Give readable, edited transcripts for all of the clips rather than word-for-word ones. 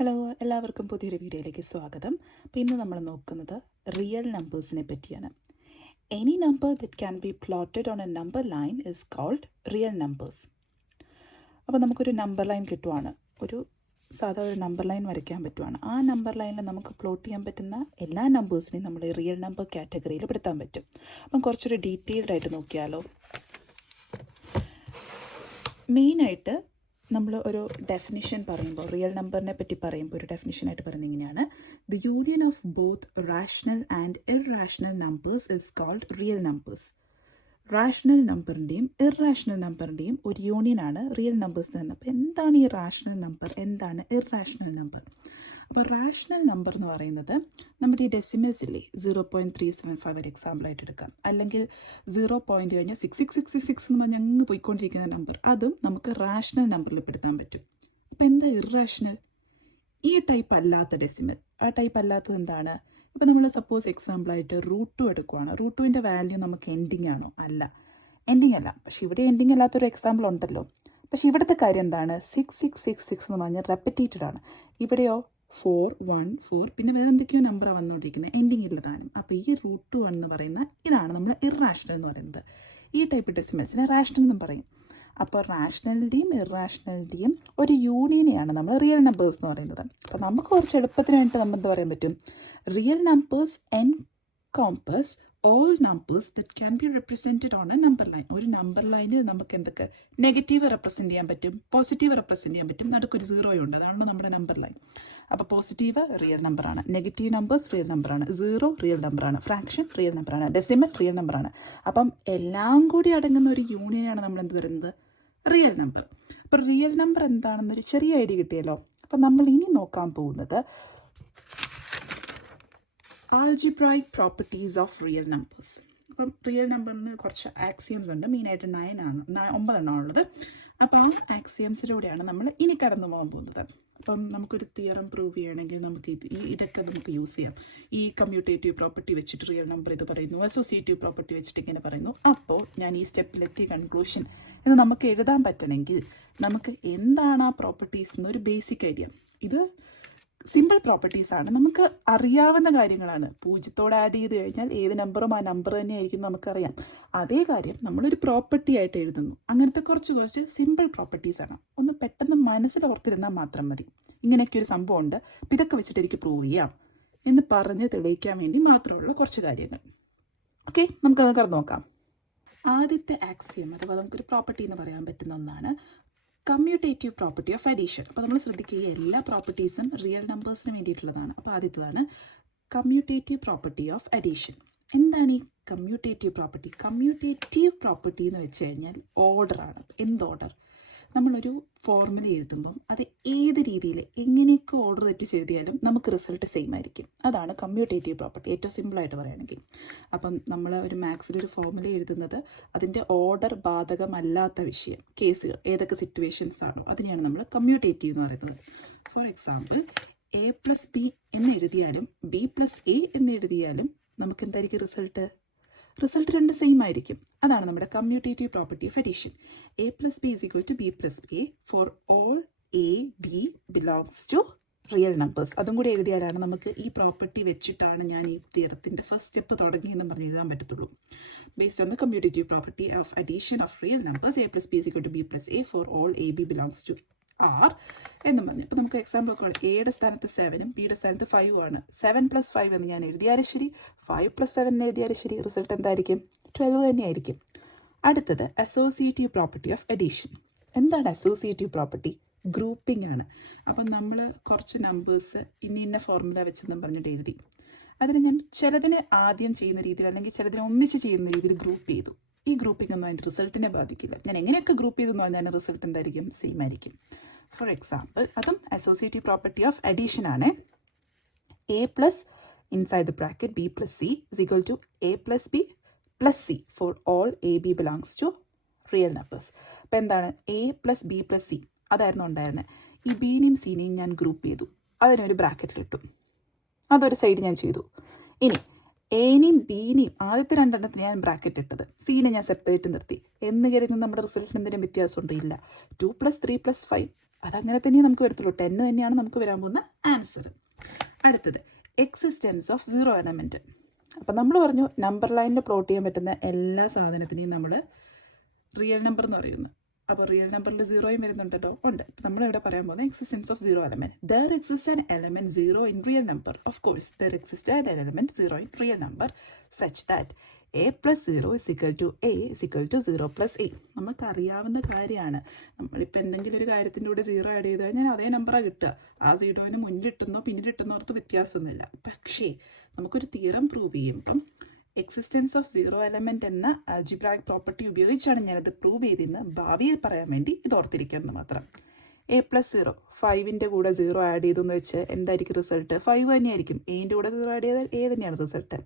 Hello, എല്ലാവർക്കും പുതിയൊരു വീഡിയോയിലേക്ക് സ്വാഗതം. അപ്പോൾ ഇന്ന് നമ്മൾ നോക്കുന്നത് റിയൽ നമ്പേഴ്സിനെ പറ്റിയാണ്. Any number that can be plotted on a number line is called real numbers. അപ്പോൾ നമുക്കൊരു നമ്പർ ലൈൻ കിട്ടുവാണ്, ഒരു നമ്പർ ലൈൻ വരയ്ക്കാൻ പറ്റുവാണ്. ആ നമ്പർ ലൈനിൽ നമുക്ക് പ്ലോട്ട് ചെയ്യാൻ പറ്റുന്ന എല്ലാ നമ്പേഴ്സിനെയും നമ്മൾ റിയൽ നമ്പർ കാറ്റഗറിയിൽ പെടുത്താൻ പറ്റും. അപ്പം കുറച്ചൊരു ഡീറ്റെയിൽഡ് ആയിട്ട് നോക്കിയാലോ. മെയിനായിട്ട് നമ്മൾ ഒരു ഡെഫിനിഷൻ പറയുമ്പോൾ, റിയൽ നമ്പറിനെ പറ്റി പറയുമ്പോൾ ഒരു ഡെഫിനിഷനായിട്ട് പറയുന്നത് ഇങ്ങനെയാണ്: the union of both rational and irrational numbers is called real numbers. Rational നമ്പറിൻ്റെയും ഇർറാഷണൽ നമ്പറിൻ്റെയും ഒരു യൂണിയനാണ് റിയൽ നമ്പേഴ്സ് എന്ന് പറയുന്നത്. അപ്പോൾ എന്താണ് ഈ റാഷണൽ നമ്പർ, എന്താണ് ഇർറാഷണൽ നമ്പർ? അപ്പോൾ റാഷണൽ നമ്പർ എന്ന് പറയുന്നത് നമ്മുടെ ഈ ഡെസിമൽസ് ഇല്ലേ, 0.375 ഒരു എക്സാമ്പിളായിട്ട് എടുക്കാം, അല്ലെങ്കിൽ 0. കഴിഞ്ഞാൽ 6666 എന്ന് പറഞ്ഞാൽ അങ്ങ് പോയിക്കൊണ്ടിരിക്കുന്ന നമ്പർ, അതും നമുക്ക് റാഷണൽ നമ്പറിൽ പെടുത്താൻ പറ്റും. ഇപ്പോൾ എന്താ ഇർറാഷണൽ? ഈ ടൈപ്പ് അല്ലാത്ത ഡെസിമൽ. ആ ടൈപ്പ് അല്ലാത്തത് എന്താണ്? ഇപ്പോൾ നമ്മൾ സപ്പോസ് എക്സാമ്പിളായിട്ട് √2 എടുക്കുവാണ്. √2ൻ്റെ വാല്യൂ നമുക്ക് എൻഡിങ് ആണോ? അല്ല, എൻഡിങ് അല്ല. പക്ഷെ ഇവിടെ എൻഡിങ് അല്ലാത്തൊരു എക്സാമ്പിൾ ഉണ്ടല്ലോ. പക്ഷെ ഇവിടുത്തെ കാര്യം എന്താണ്? 6666 എന്ന് പറഞ്ഞാൽ റെപ്പിറ്റേറ്റഡ് ആണ്. ഇവിടെയോ 414, പിന്നെ വേറെ എന്തൊക്കെയോ നമ്പറാണ് വന്നുകൊണ്ടിരിക്കുന്നത്, എൻഡിങ് ഇല്ല താനും. അപ്പോൾ ഈ √2 എന്ന് പറയുന്ന ഇതാണ് നമ്മൾ ഇർറാഷണൽ എന്ന് പറയുന്നത്. ഈ ടൈപ്പ് ഡെസിമൽസിനെ റാഷണൽ എന്നും പറയും. അപ്പോൾ റാഷണലിൻ്റെയും ഇർറാഷണലിൻ്റെയും ഒരു യൂണിയനെയാണ് നമ്മൾ റിയൽ നമ്പേഴ്സ് എന്ന് പറയുന്നത്. അപ്പോൾ നമുക്ക് കുറച്ച് എളുപ്പത്തിന് വേണ്ടി നമ്മൾ എന്ത് പറയാൻ പറ്റും? Real numbers encompass all numbers that can be represented on a number line. ഒരു നമ്പർ ലൈനിൽ നമുക്ക് എന്തൊക്കെ നെഗറ്റീവ് റെപ്രസെൻറ്റ് ചെയ്യാൻ പറ്റും, പോസിറ്റീവ് റെപ്രസെൻറ്റ് ചെയ്യാൻ പറ്റും, നടുക്കൊരു 0 ഉണ്ട്, അതാണ് നമ്മുടെ നമ്പർ ലൈൻ. അപ്പോൾ പോസിറ്റീവ് റിയൽ നമ്പറാണ്, നെഗറ്റീവ് നമ്പേഴ്സ് റിയൽ നമ്പറാണ്, 0 റിയൽ നമ്പറാണ്, ഫ്രാക്ഷൻ റിയൽ നമ്പറാണ്, ഡെസിമൽ റിയൽ നമ്പറാണ്. അപ്പം എല്ലാം കൂടി അടങ്ങുന്ന ഒരു യൂണിയനാണ് നമ്മൾ എന്ത് പറയുന്നത്? Real number. അപ്പോൾ റിയൽ നമ്പർ എന്താണെന്നൊരു ചെറിയ ഐഡിയ കിട്ടിയല്ലോ. അപ്പം നമ്മൾ ഇനി നോക്കാൻ പോകുന്നത് algebraic properties of real numbers. അപ്പം റിയൽ നമ്പറിന് കുറച്ച് ആക്സിയംസ് ഉണ്ട്, മെയിനായിട്ട് 9 ഉള്ളത്. അപ്പോൾ ആ ആക്സിയംസിലൂടെയാണ് നമ്മൾ ഇനി കടന്നു പോകാൻ പോകുന്നത്. അപ്പം നമുക്കൊരു തിയറം പ്രൂവ് ചെയ്യണമെങ്കിൽ നമുക്ക് ഇതൊക്കെ നമുക്ക് യൂസ് ചെയ്യാം. ഈ കമ്മ്യൂട്ടേറ്റീവ് പ്രോപ്പർട്ടി വെച്ചിട്ട് റിയൽ നമ്പർ ഇത് പറയുന്നു, അസോസിയേറ്റീവ് പ്രോപ്പർട്ടി വെച്ചിട്ട് ഇങ്ങനെ പറയുന്നു. അപ്പോൾ ഞാൻ ഈ സ്റ്റെപ്പിലെത്തിയ കൺക്ലൂഷൻ എന്ന് നമുക്ക് എഴുതാൻ പറ്റണമെങ്കിൽ നമുക്ക് എന്താണ് ആ പ്രോപ്പർട്ടീസ് എന്നൊരു ബേസിക് ഐഡിയ. ഇത് സിമ്പിൾ പ്രോപ്പർട്ടീസാണ്, നമുക്ക് അറിയാവുന്ന കാര്യങ്ങളാണ്. 0 ആഡ് ചെയ്ത് കഴിഞ്ഞാൽ ഏത് നമ്പറും ആ നമ്പർ തന്നെ ആയിരിക്കും നമുക്കറിയാം. അതേ കാര്യം നമ്മളൊരു പ്രോപ്പർട്ടി ആയിട്ട് എഴുതുന്നു. അങ്ങനത്തെ കുറച്ച് സിമ്പിൾ പ്രോപ്പർട്ടീസാണ്. ഒന്ന് പെട്ടെന്ന് മനസ്സിൽ ഓർത്തിരുന്നാൽ മാത്രം മതി. ഇങ്ങനെയൊക്കെ ഒരു സംഭവം ഉണ്ട്, അപ്പം ഇതൊക്കെ വെച്ചിട്ട് എനിക്ക് പ്രൂവ് ചെയ്യാം എന്ന് പറഞ്ഞ് തെളിയിക്കാൻ വേണ്ടി മാത്രമുള്ള കുറച്ച് കാര്യങ്ങൾ. ഓക്കെ, നമുക്കത് കടന്നു നോക്കാം. ആദ്യത്തെ ആക്സിയം, അഥവാ നമുക്കൊരു പ്രോപ്പർട്ടി എന്ന് പറയാൻ പറ്റുന്ന ഒന്നാണ് കമ്മ്യൂട്ടേറ്റീവ് പ്രോപ്പർട്ടി ഓഫ് അഡീഷൻ. അപ്പോൾ നമ്മൾ ശ്രദ്ധിക്കുക, എല്ലാ പ്രോപ്പർട്ടീസും റിയൽ നമ്പേഴ്സിന് വേണ്ടിയിട്ടുള്ളതാണ്. അപ്പോൾ ആദ്യത്തേതാണ് കമ്മ്യൂട്ടേറ്റീവ് പ്രോപ്പർട്ടി ഓഫ് അഡീഷൻ. എന്താണ് ഈ കമ്മ്യൂട്ടേറ്റീവ് പ്രോപ്പർട്ടി? കമ്മ്യൂട്ടേറ്റീവ് പ്രോപ്പർട്ടി എന്ന് വെച്ച് കഴിഞ്ഞാൽ ഓർഡറാണ്. എന്ത് ഓർഡർ? നമ്മളൊരു ഫോർമുല എഴുതുമ്പം അത് ഏത് രീതിയിൽ എങ്ങനെയൊക്കെ ഓർഡർ തെറ്റിച്ച് എഴുതിയാലും നമുക്ക് റിസൾട്ട് സെയിം ആയിരിക്കും. അതാണ് കമ്മ്യൂട്ടേറ്റീവ് പ്രോപ്പർട്ടി, ഏറ്റവും സിമ്പിളായിട്ട് പറയുകയാണെങ്കിൽ. അപ്പം നമ്മൾ ഒരു മാത്സിലൊരു ഫോർമുല എഴുതുന്നത് അതിൻ്റെ ഓർഡർ ബാധകമല്ലാത്ത വിഷയം, കേസുകൾ, ഏതൊക്കെ സിറ്റുവേഷൻസ് ആണോ അതിനെയാണ് നമ്മൾ കമ്മ്യൂട്ടേറ്റീവ് എന്ന് പറയുന്നത്. ഫോർ എക്സാമ്പിൾ, A+B എന്ന് എഴുതിയാലും B+A എന്ന് എഴുതിയാലും നമുക്ക് എന്തായിരിക്കും റിസൾട്ട് രണ്ട് സെയിം ആയിരിക്കും. അതാണ് നമ്മുടെ commutative property of addition. A+B = B+A for all AB belongs to real numbers. അതും കൂടി എഴുതിയാലാണ് നമുക്ക് ഈ പ്രോപ്പർട്ടി വെച്ചിട്ടാണ് ഞാൻ ഈ തിയറത്തിൻ്റെ ഫസ്റ്റ് സ്റ്റെപ്പ് തുടങ്ങിയെന്ന് പറഞ്ഞ് എഴുതാൻ പറ്റത്തുള്ളൂ. Based on the commutative property of addition of real numbers, A+B = B+A for all AB belongs to R എന്ന് പറഞ്ഞു. ഇപ്പോൾ നമുക്ക് എക്സാമ്പിൾ ഒക്കെ എയുടെ സ്ഥാനത്ത് 7ഉം ബിയുടെ സ്ഥാനത്ത് 5ഉം ആണ്. 7 + 5 എന്ന് ഞാൻ എഴുതിയാലും ശരി, 5 + 7 എന്ന് എഴുതിയാലും ശരി, റിസൾട്ട് എന്തായിരിക്കും? 12 തന്നെയായിരിക്കും. അടുത്തത് അസോസിയേറ്റീവ് പ്രോപ്പർട്ടി ഓഫ് അഡീഷൻ. എന്താണ് അസോസിയേറ്റീവ് പ്രോപ്പർട്ടി? ഗ്രൂപ്പിംഗ് ആണ്. അപ്പം നമ്മൾ കുറച്ച് നമ്പേഴ്സ് ഇന്ന ഫോർമുല വെച്ചെന്നും പറഞ്ഞിട്ട് എഴുതി. അതിന് ഞാൻ ചിലതിന് ആദ്യം ചെയ്യുന്ന രീതിയിൽ, അല്ലെങ്കിൽ ചിലതിനെ ഒന്നിച്ച് ചെയ്യുന്ന രീതിയിൽ ഗ്രൂപ്പ് ചെയ്തു. ഈ ഗ്രൂപ്പിംഗ് ഒന്നും അതിൻ്റെ റിസൾട്ടിനെ ബാധിക്കില്ല. ഞാൻ എങ്ങനെയൊക്കെ ഗ്രൂപ്പ് ചെയ്തെന്ന് പറഞ്ഞാൽ റിസൾട്ട് എന്തായിരിക്കും? സെയിം ആയിരിക്കും. ഫോർ എക്സാമ്പിൾ, അതും അസോസിയേറ്റീവ് പ്രോപ്പർട്ടി ഓഫ് അഡീഷൻ ആണ്. A+ inside the bracket B+C = A+B + C for all AB belongs to real numbers. അപ്പോൾ എന്താണ്? A+B+C അതായിരുന്നു ഉണ്ടായിരുന്നത്. ഈ ബിനെയും സിനെയും ഞാൻ ഗ്രൂപ്പ് ചെയ്തു, അതിനൊരു ബ്രാക്കറ്റിലിട്ടു, അതൊരു സൈഡ് ഞാൻ ചെയ്തു. ഇനി എനെയും ബിനെയും ആദ്യത്തെ രണ്ടെണ്ണത്തിന് ഞാൻ ബ്രാക്കറ്റ് ഇട്ടത്, സീനെ ഞാൻ സെപ്പറേറ്റ് നിർത്തി എന്ന് കരുതുന്ന നമ്മുടെ റിസൾട്ടിന് എന്തെങ്കിലും വ്യത്യാസം ഉണ്ടോ? ഇല്ല. 2 + 3 + 5 അതങ്ങനെ തന്നെ നമുക്ക് വരത്തുള്ളൂ. 10 തന്നെയാണ് നമുക്ക് വരാൻ പോകുന്ന ആൻസർ. അടുത്തത് എക്സിസ്റ്റൻസ് ഓഫ് സീറോ എലമെൻറ്റ്. അപ്പം നമ്മൾ പറഞ്ഞു നമ്പർ ലൈനിൽ പ്ലോട്ട് ചെയ്യാൻ പറ്റുന്ന എല്ലാ സാധനത്തിനെയും നമ്മൾ റിയൽ നമ്പർ എന്ന് പറയുന്നു. അപ്പോൾ റിയൽ നമ്പറിൽ സീറോയും വരുന്നുണ്ടല്ലോ, ഉണ്ട്. നമ്മളിവിടെ പറയാൻ പോകുന്നത് existence of zero element. There exist an element zero in real number. Of course there exist an element zero in real number such that a plus 0 is equal to a is equal to 0 plus a. നമുക്കറിയാവുന്ന കാര്യമാണ്. നമ്മളിപ്പോൾ എന്തെങ്കിലും ഒരു കാര്യത്തിൻ്റെ കൂടെ 0 add ചെയ്ത് കഴിഞ്ഞാൽ അതേ നമ്പറാണ് കിട്ടുക. ആ 0ന് മുന്നിലിട്ടുന്നോ പിന്നിലിട്ടുന്നോർത്ത് വ്യത്യാസമൊന്നുമില്ല. പക്ഷേ നമുക്കൊരു തിയറം പ്രൂവ് ചെയ്യുമ്പം എക്സിസ്റ്റൻസ് ഓഫ് സീറോ എലമെൻറ്റ് എന്ന ആൽജിബ്രായിക് പ്രോപ്പർട്ടി ഉപയോഗിച്ചാണ് ഞാനത് പ്രൂവ് ചെയ്തെന്ന് ഭാവിയിൽ പറയാൻ വേണ്ടി ഇത് ഓർത്തിരിക്കുന്നത് മാത്രം. a plus 0, 5ൻ്റെ കൂടെ 0 ആഡ് ചെയ്തെന്ന് വെച്ച് എന്തായിരിക്കും റിസൾട്ട്? 5 തന്നെയായിരിക്കും. എൻ്റെ കൂടെ 0 ആഡ് ചെയ്താൽ a തന്നെയാണ് റിസൾട്ട്.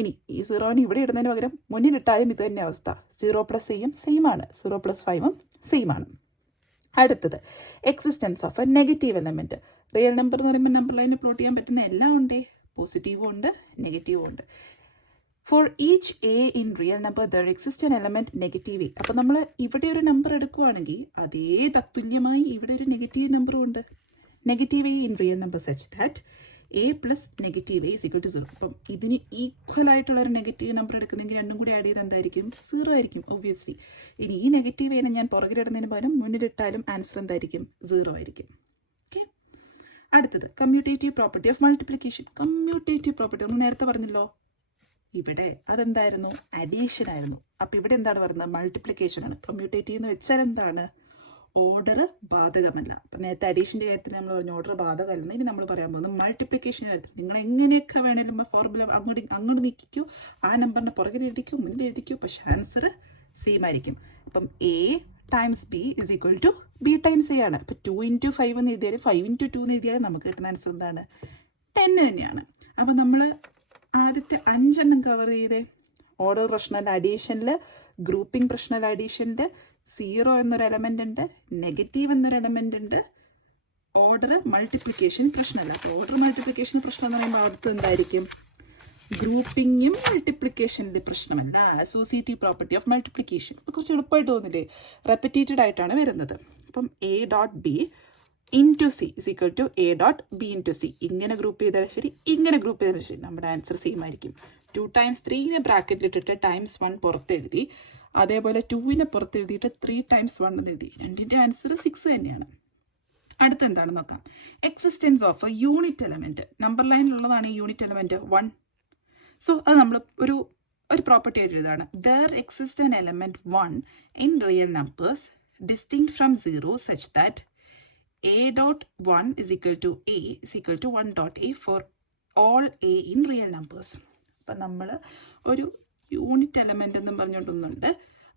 ഇനി ഈ 0ന് ഇവിടെ ഇടുന്നതിന് പകരം മുന്നിലിട്ടാലും ഇത് തന്നെ അവസ്ഥ. 0 പ്ലസ് എയും സെയിം ആണ്, 0 പ്ലസ് 5ഉം സെയിം ആണ്. അടുത്തത് existence of A negative element. Real number എന്ന് പറയുമ്പോൾ നമ്പർ ലൈനിൽ പ്ലോട്ട് ചെയ്യാൻ പറ്റുന്ന എല്ലാം ഉണ്ട്. പോസിറ്റീവും ഉണ്ട്, നെഗറ്റീവും ഉണ്ട്. Four each A in real number there exist N element negative A. അപ്പോൾ നമ്മൾ ഇവിടെ ഒരു നമ്പർ എടുക്കുകയാണെങ്കിൽ അതേ തത്തുല്യമായി ഇവിടെ ഒരു നെഗറ്റീവ് നമ്പറും ഉണ്ട്. Negative a in real number such that a plus negative a is equal to 0. അപ്പം ഇതിന് ഈക്വൽ ആയിട്ടുള്ള ഒരു നെഗറ്റീവ് നമ്പർ എടുക്കുന്നെങ്കിൽ രണ്ടും കൂടി ആഡ് ചെയ്ത് എന്തായിരിക്കും? 0 ആയിരിക്കും ഒബ്വിയസ്ലി. ഇനി ഈ നെഗറ്റീവ് എനെ ഞാൻ പുറകിലിടുന്നതിന് പകരം മുന്നിലിട്ടാലും ആൻസർ എന്തായിരിക്കും? 0 ആയിരിക്കും. ഓക്കെ. അടുത്തത് commutative property of multiplication. Commutative property നമ്മൾ നേരത്തെ പറഞ്ഞല്ലോ. ഇവിടെ അതെന്തായിരുന്നു? അഡീഷൻ ആയിരുന്നു. അപ്പോൾ ഇവിടെ എന്താണ് പറയുന്നത്? മൾട്ടിപ്ലിക്കേഷൻ ആണ്. കമ്മ്യൂട്ടേറ്റീവ് എന്ന് വെച്ചാൽ എന്താണ്? ഓർഡർ ബാധകമല്ല. അപ്പം നേരത്തെ അഡീഷൻ്റെ കാര്യത്തിൽ നമ്മൾ പറഞ്ഞു ഓർഡർ ബാധകമല്ല. ഇനി നമ്മൾ പറയാൻ പോകുന്നത് മൾട്ടിപ്ലിക്കേഷൻ്റെ കാര്യത്തിൽ. നിങ്ങൾ എങ്ങനെയൊക്കെ വേണേലും ഫോർമുല അങ്ങോട്ട് നീക്കിക്കോ, ആ നമ്പറിനെ പുറകിൽ എഴുതിക്കോ, മുന്നിൽ എഴുതിക്കോ, പക്ഷെ ആൻസർ സെയിം ആയിരിക്കും. അപ്പം a times b is equal to b times a ആണ്. അപ്പം 2 into 5 എന്ന് എഴുതിയാലും 5 into 2 എന്ന് എഴുതിയാലും നമുക്ക് കിട്ടുന്ന ആൻസർ എന്താണ്? 10 തന്നെയാണ്. അപ്പം നമ്മൾ ആദ്യത്തെ 5 എണ്ണം കവർ ചെയ്തേ. ഓർഡർ പ്രശ്നമല്ല അഡീഷനിൽ, ഗ്രൂപ്പിംഗ് പ്രശ്നമല്ല അഡീഷനിൽ, 0 എന്നൊരു എലമെൻ്റ് ഉണ്ട്, നെഗറ്റീവ് എന്നൊരു എലമെൻ്റ് ഉണ്ട്, ഓർഡർ മൾട്ടിപ്ലിക്കേഷൻ പ്രശ്നമല്ല. അപ്പോൾ ഓർഡർ മൾട്ടിപ്ലിക്കേഷൻ പ്രശ്നം എന്ന് പറയുമ്പോൾ അടുത്ത് എന്തായിരിക്കും? ഗ്രൂപ്പിങ്ങും മൾട്ടിപ്ലിക്കേഷനിൽ പ്രശ്നമല്ല. Associative property of multiplication. അപ്പോൾ കുറച്ച് എളുപ്പമായിട്ട് തോന്നില്ലേ? റെപ്പിറ്റേറ്റഡ് ആയിട്ടാണ് വരുന്നത്. അപ്പം A dot b into c is equal to A dot b into c. ഇങ്ങനെ ഗ്രൂപ്പ് ചെയ്താലും ശരി, ഇങ്ങനെ ഗ്രൂപ്പ് ചെയ്താലും ശരി, നമ്മുടെ ആൻസർ സെയിം ആയിരിക്കും. 2 times 3നെ ബ്രാക്കറ്റിലിട്ടിട്ട് ടൈംസ് 1 പുറത്തെഴുതി, അതേപോലെ 2നെ പുറത്തെഴുതിയിട്ട് 3 times 1 എന്ന് എഴുതി. രണ്ടിൻ്റെ ആൻസർ 6 തന്നെയാണ്. അടുത്ത എന്താണെന്ന് നോക്കാം. Existence of a unit element. Number ലൈനിലുള്ളതാണ് ഈ യൂണിറ്റ് എലമെൻറ്റ് 1. സോ അത് നമ്മൾ ഒരു പ്രോപ്പർട്ടി ആയിട്ട് എഴുതാണ്. There exist an element 1 in real numbers distinct from 0 such that a dot 1 is equal to a is equal to 1 dot a for all a in real numbers. അപ്പം നമ്മൾ ഒരു unit element എന്നും പറഞ്ഞുകൊണ്ടൊന്നുണ്ട്.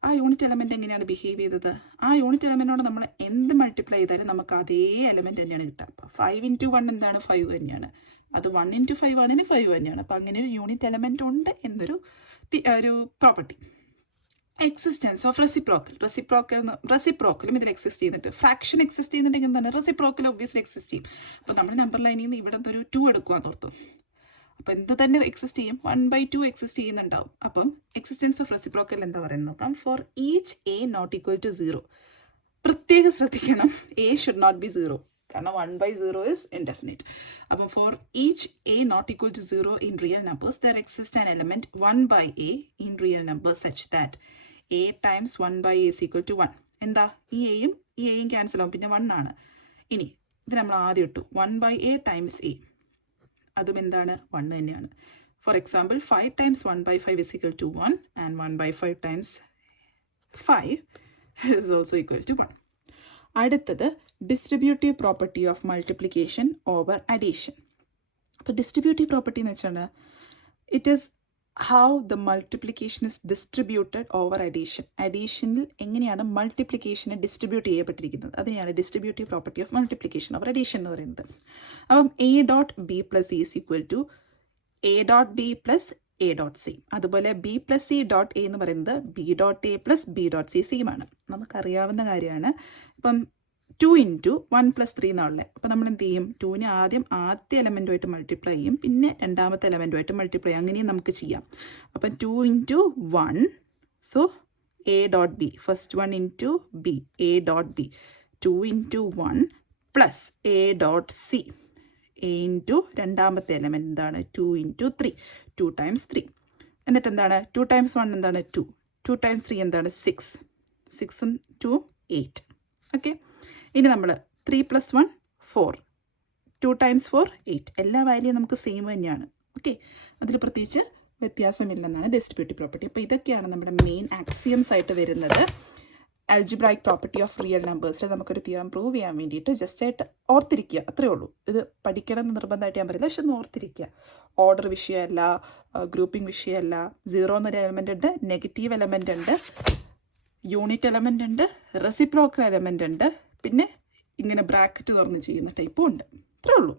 ആ unit element എങ്ങനെയാണ് behave ചെയ്തത്? ആ unit എലമെൻറ്റോട് നമ്മൾ എന്ത് മൾട്ടിപ്ലൈ ചെയ്താലും നമുക്ക് അതേ എലമെൻറ്റ് തന്നെയാണ് കിട്ടുക. അപ്പോൾ 5 into 1 എന്താണ്? 5 തന്നെയാണ്. അത് 1 into 5 ആണെങ്കിൽ 5 തന്നെയാണ്. അപ്പോൾ അങ്ങനെ ഒരു യൂണിറ്റ് എലമെൻ്റ് ഉണ്ട് എന്നൊരു പ്രോപ്പർട്ടി. എക്സിസ്റ്റൻസ് ഓഫ് റെസിപ്രോക്കലും ഇതിൽ എക്സിസ്റ്റ് ചെയ്യുന്നുണ്ട്. ഫ്രാക്ഷൻ എക്സിസ്റ്റ് ചെയ്യുന്നുണ്ടെങ്കിൽ എന്താണ്? റെസിപ്രോക്കൽ ഒബ്വിയസ്ലി എക്സിസ്റ്റ് ചെയ്യും. അപ്പോൾ നമ്മൾ നമ്പർ ലൈനിൽ നിന്ന് ഇവിടെ ഒരു 2 എടുക്കുക തോർത്തു. അപ്പോൾ എന്ത് തന്നെ എക്സിസ്റ്റ് ചെയ്യും? 1/2 എക്സിസ്റ്റ് ചെയ്യുന്നുണ്ടാവും. അപ്പം എക്സിസ്റ്റൻസ് ഓഫ് റെസിപ്രോക്കൽ എന്താ പറയുന്നത് നോക്കാം. For each a not equal to 0. പ്രത്യേകം ശ്രദ്ധിക്കണം, എ ഷുഡ് നോട്ട് ബി 0. കാരണം 1/0 is indefinite. അപ്പം for each a not equal to 0 in real numbers there exist an element 1/a in real numbers such that a times 1/a is equal to 1. എന്താ? ഈ എയും cancel ആവും, പിന്നെ 1 ആണ്. ഇനി ഇത് നമ്മൾ ആദ്യം ഇട്ടു 1/a times a. അതും എന്താണ്? 1 തന്നെയാണ്. For example 5 times 1/5 is equal to 1 and 1/5 times 5 is also equal to 1. അടുത്തത് distributive property of multiplication over addition. അപ്പോൾ ഡിസ്ട്രിബ്യൂട്ടീവ് പ്രോപ്പർട്ടി എന്ന് വെച്ചാൽ it is how the multiplication is distributed over addition. അഡീഷനിൽ എങ്ങനെയാണ് മൾട്ടിപ്ലിക്കേഷനെ ഡിസ്ട്രിബ്യൂട്ട് ചെയ്യപ്പെട്ടിരിക്കുന്നത്, അതിനെയാണ് distributive property of multiplication over addition എന്ന് പറയുന്നത്. അപ്പം A dot B plus C is equal to A dot B plus A dot C. അതുപോലെ B plus C dot A എന്ന് പറയുന്നത് B dot A plus B dot C സെയിമാണ്. നമുക്കറിയാവുന്ന കാര്യമാണ്. ഇപ്പം 2 into 1 plus 3 എന്നാണല്ലേ. അപ്പോൾ നമ്മൾ എന്ത് ചെയ്യും? 2നെ ആദ്യത്തെ എലമെൻറ്റുമായിട്ട് മൾട്ടിപ്ലൈ ചെയ്യും, പിന്നെ രണ്ടാമത്തെ എലമെൻറ്റുമായിട്ട് മൾട്ടിപ്ലൈ ചെയ്യും. അങ്ങനെയും നമുക്ക് ചെയ്യാം. അപ്പം 2 into 1, so A dot B, first 1 into B, A dot B, 2 into 1 plus A dot C. A into രണ്ടാമത്തെ എലമെൻറ്റ് എന്താണ് 2 ഇൻറ്റു 3, 2 ടൈംസ് 3. എന്നിട്ട് എന്താണ് 2 ടൈംസ് 1 എന്താണ് 2, 2 ടൈംസ് 3 എന്താണ് 6, 6ഉം 2 8. ഓക്കെ, ഇനി നമ്മൾ 3 പ്ലസ് 1 4, 2 ടൈംസ് 4 8. എല്ലാ വാല്യൂ നമുക്ക് സെയിം തന്നെയാണ്. ഓക്കെ, അതിൽ പ്രത്യേകിച്ച് വ്യത്യാസമില്ലെന്നാണ് ഡിസ്ട്രിബ്യൂട്ടീവ് പ്രോപ്പർട്ടി. അപ്പോൾ ഇതൊക്കെയാണ് നമ്മുടെ മെയിൻ ആക്സിയംസ് ആയിട്ട് വരുന്നത്. ആൽജിബ്രായിക് പ്രോപ്പർട്ടി ഓഫ് റിയൽ നമ്പേഴ്സിൽ നമുക്കൊരു തിയറം പ്രൂവ് ചെയ്യാൻ വേണ്ടിയിട്ട് ജസ്റ്റ് ആയിട്ട് ഓർത്തിരിക്കുക, അത്രയേ ഉള്ളൂ. ഇത് പഠിക്കണം എന്ന് നിർബന്ധമായിട്ട് ഞാൻ പറയില്ല, പക്ഷെ ഒന്ന് ഓർത്തിരിക്കുക. ഓർഡർ വിഷയമല്ല, ഗ്രൂപ്പിംഗ് വിഷയമല്ല. 0 എന്നൊരു എലമെൻ്റ് ഉണ്ട്, നെഗറ്റീവ് എലമെൻ്റ് ഉണ്ട്, യൂണിറ്റ് എലമെൻ്റ് ഉണ്ട്, റെസിപ്രോക്കൽ എലമെൻ്റ് ഉണ്ട്, പിന്നെ ഇങ്ങനെ ബ്രാക്കറ്റ് തുറന്ന് ചെയ്യുന്ന ടൈപ്പും ഉണ്ട്. അത്രേ ഉള്ളൂ.